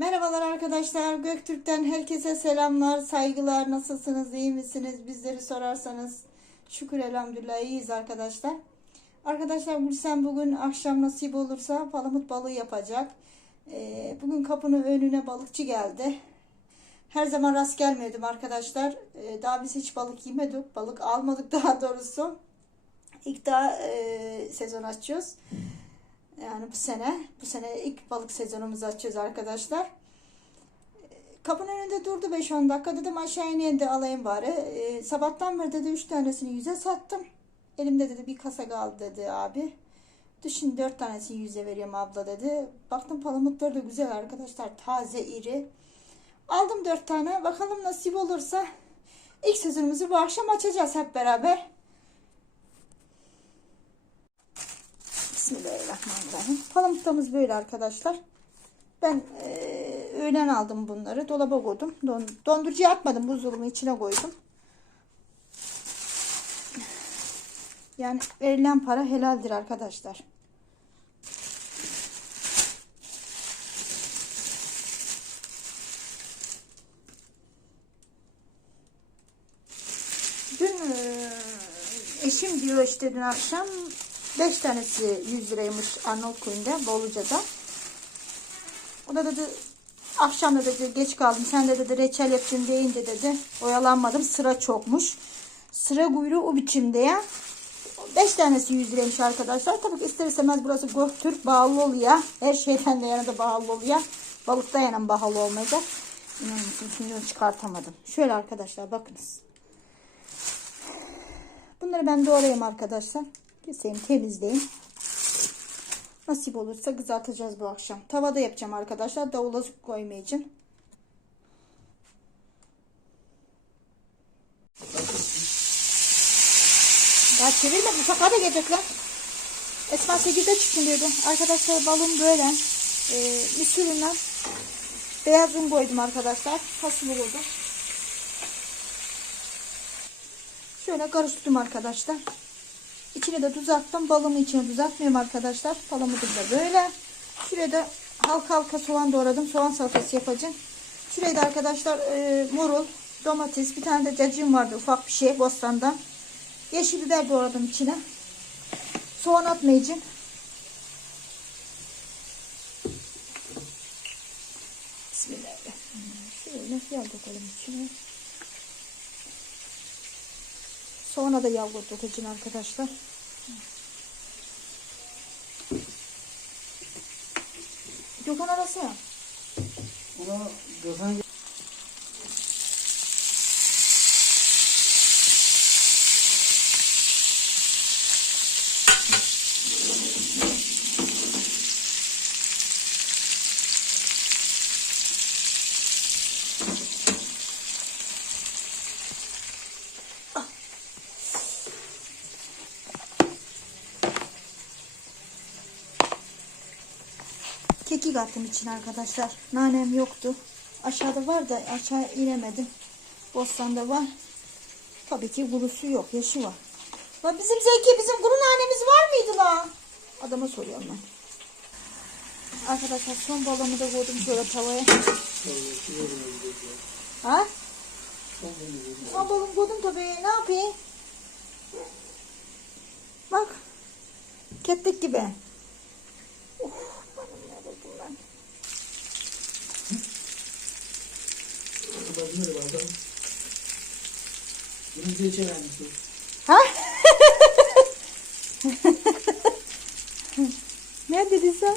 Merhabalar arkadaşlar. Göktürk'ten herkese selamlar, saygılar. Nasılsınız, iyi misiniz? Bizleri sorarsanız şükür elhamdülillah iyiyiz arkadaşlar. Arkadaşlar Gülsen bugün akşam nasip olursa palamut balığı yapacak. Ee, bugün kapının önüne balıkçı geldi. Her zaman rast gelmiyordum arkadaşlar. Ee, daha biz hiç balık yemedik. Balık almadık daha doğrusu. İlk daha e, sezon açıyoruz. Yani bu sene, bu sene ilk balık sezonumuzu açıyoruz arkadaşlar. Kapının önünde durdu 5-10 dakika. Dedim aşağı ineyim de alayım bari. Ee, sabahtan beri dedi 3 tanesini yüze sattım. Elimde dedi bir kasa kaldı dedi abi. Düşün 4 tanesini yüze veriyorum abla dedi. Baktım palamutları da güzel arkadaşlar. Taze, iri. Aldım 4 tane. Bakalım nasip olursa ilk sezonumuzu bu akşam açacağız hep beraber. Bismillahirrahmanirrahim. Palamutlarımız böyle arkadaşlar. Ben eee, öğlen aldım bunları. Dolaba koydum. Don, dondurucuya atmadım. Buzdolabının içine koydum. Yani verilen para helaldir arkadaşlar. Dün eee, eşim diyor işte dün akşam 5 tanesi 100 liraymış Arnavutköy'ünde Boluca'da. O da dedi akşam da dedi geç kaldım sen de dedi reçel yapayım deyince dedi oyalanmadım sıra çokmuş. Sıra kuyruğu o biçimde ya. 5 tanesi 100 liraymış arkadaşlar. Tabii ki ister istemez burası Göktürk bağlı oluyor. Her şeyden de yanında bağlı oluyor. Balıkta yanan bağlı olmayacak. İnanın onu çıkartamadım. Şöyle arkadaşlar bakınız. Bunları ben doğrayayım arkadaşlar. Keseyim temizleyeyim. Nasip olursa kızartacağız bu akşam. Tavada yapacağım arkadaşlar. Davula su koymayacağım. Daha çevirmedim. Uçaklar da gelecekler. Esma 8'de çıksın diyordu. Arkadaşlar balım böyle. Ee, müsüründen beyaz un koydum arkadaşlar. Fasılı koydum. Şöyle karıştırdım arkadaşlar. İçine de tuz attım. Balımı içine tuz atmıyorum arkadaşlar. Palamudum da böyle. Şuraya da halka halka soğan doğradım. Soğan salatası yapacağım. Şuraya da arkadaşlar e, marul, domates, bir tane de cacığım vardı ufak bir şey bostandan. Yeşil biber doğradım içine. Soğan atmayacağım. Bismillahirrahmanirrahim. Şöyle yağ dökelim içine. Sonra da yağ dökeceğim arkadaşlar. Gökhan arası. Ama Gökhan Kekik attım içine arkadaşlar. Nanem yoktu. Aşağıda var da aşağı inemedim. Bostanda var. Tabii ki kurusu yok. Yaşı var. La bizim Zeki bizim kuru nanemiz var mıydı la? Adama soruyorum ben. Arkadaşlar son balığımı da koydum şöyle tavaya. Ha? Son balığımı koydum tabii. Ne yapayım? Bak. Kettik gibi. Of, benim nerededim ben? Bakmıyor adam. Bunu diye çevirmişti. Ha? ne dedin sen?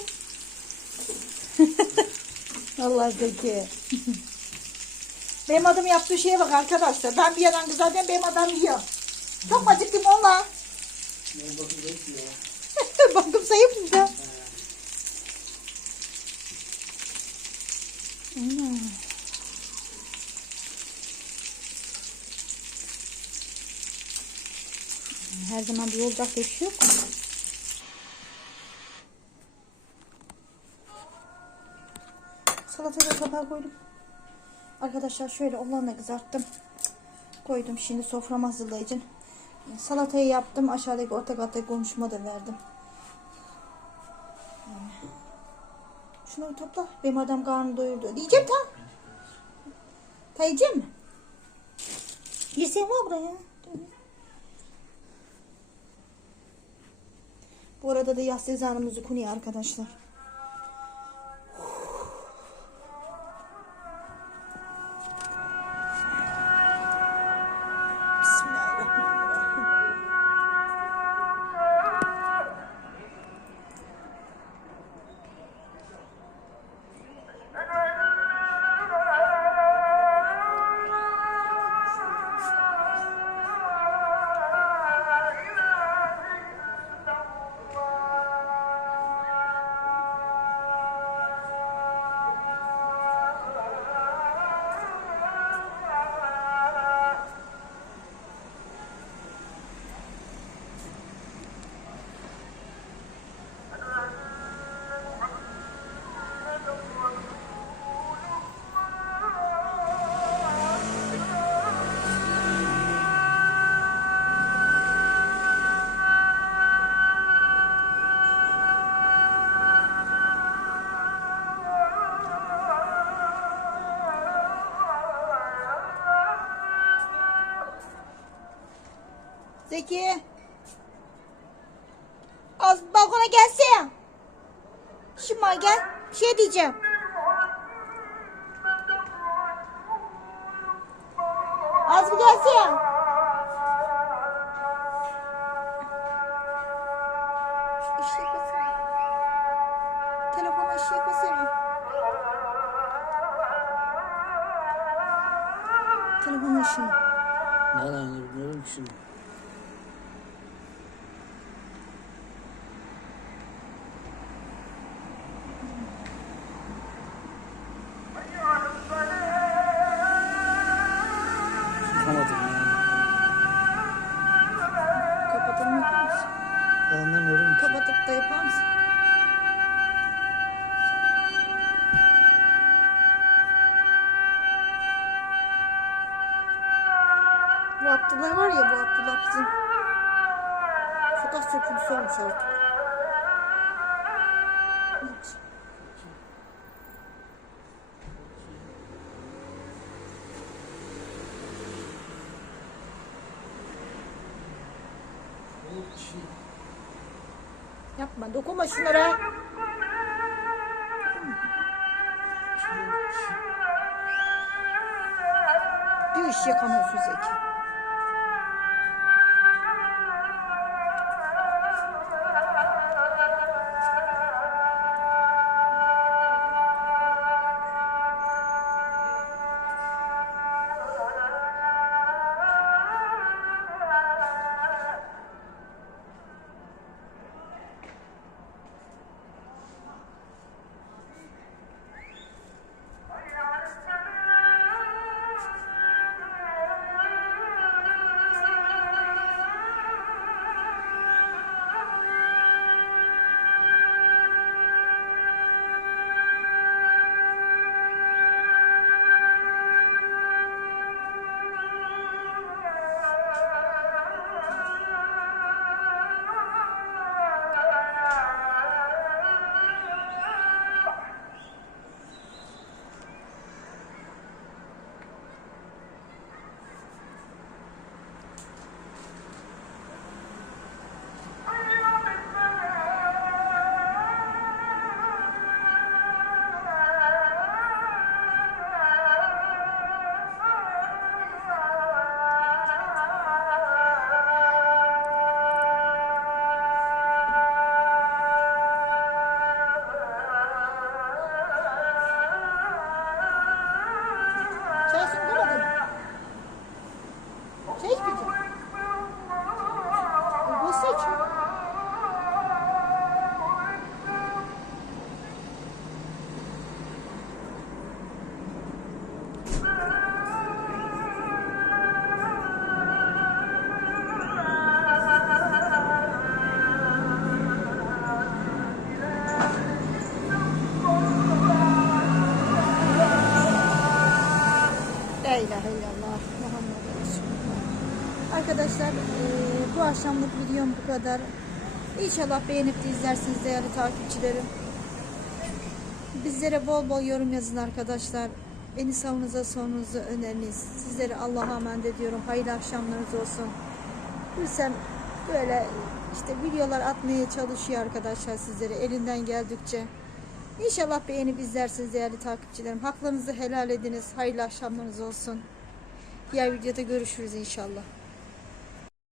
Allah Zeki. benim adım yaptığı şeye bak arkadaşlar. Ben bir yandan kızarken benim adam yiyor. Çok acıktım onunla. Baktım sayıp mı da? Hmm. Her zaman bir olacak bir şey yok. Salatayı da tabağa koydum. Arkadaşlar şöyle olanla kızarttım. Koydum şimdi soframı hazırlayacağım. Salatayı yaptım. Aşağıdaki orta kattaki komşuma da verdim. Şunları topla. Benim adam karnını doyurdu. Diyeceğim ta. Ta yiyecek mi? Yersen var buraya. Bu arada da yaz sezonumuz okunuyor arkadaşlar. Zeki. Az balkona gelsene. Şuma gel. Bir şey diyeceğim. Az bir gelsene. Işığı kısın. Telefonu ışığı kısın. Telefonu ışığı. Nereden bilmiyorum şimdi. Da yapar mısın? Bu Abdullah var ya bu Abdullah bizim sokak söküntüsü olmuş artık. Yapma dokunma şunlara. İş yakamıyorsun Zeki. Arkadaşlar bu akşamlık videom bu kadar. İnşallah beğenip de izlersiniz değerli takipçilerim. Bizlere bol bol yorum yazın arkadaşlar. Beni savunuza sorunuzu öneriniz. Sizleri Allah'a emanet ediyorum. Hayırlı akşamlarınız olsun. Gülsem böyle işte videolar atmaya çalışıyor arkadaşlar sizlere elinden geldikçe. İnşallah beğenip izlersiniz değerli takipçilerim. Haklarınızı helal ediniz. Hayırlı akşamlarınız olsun. Diğer videoda görüşürüz inşallah.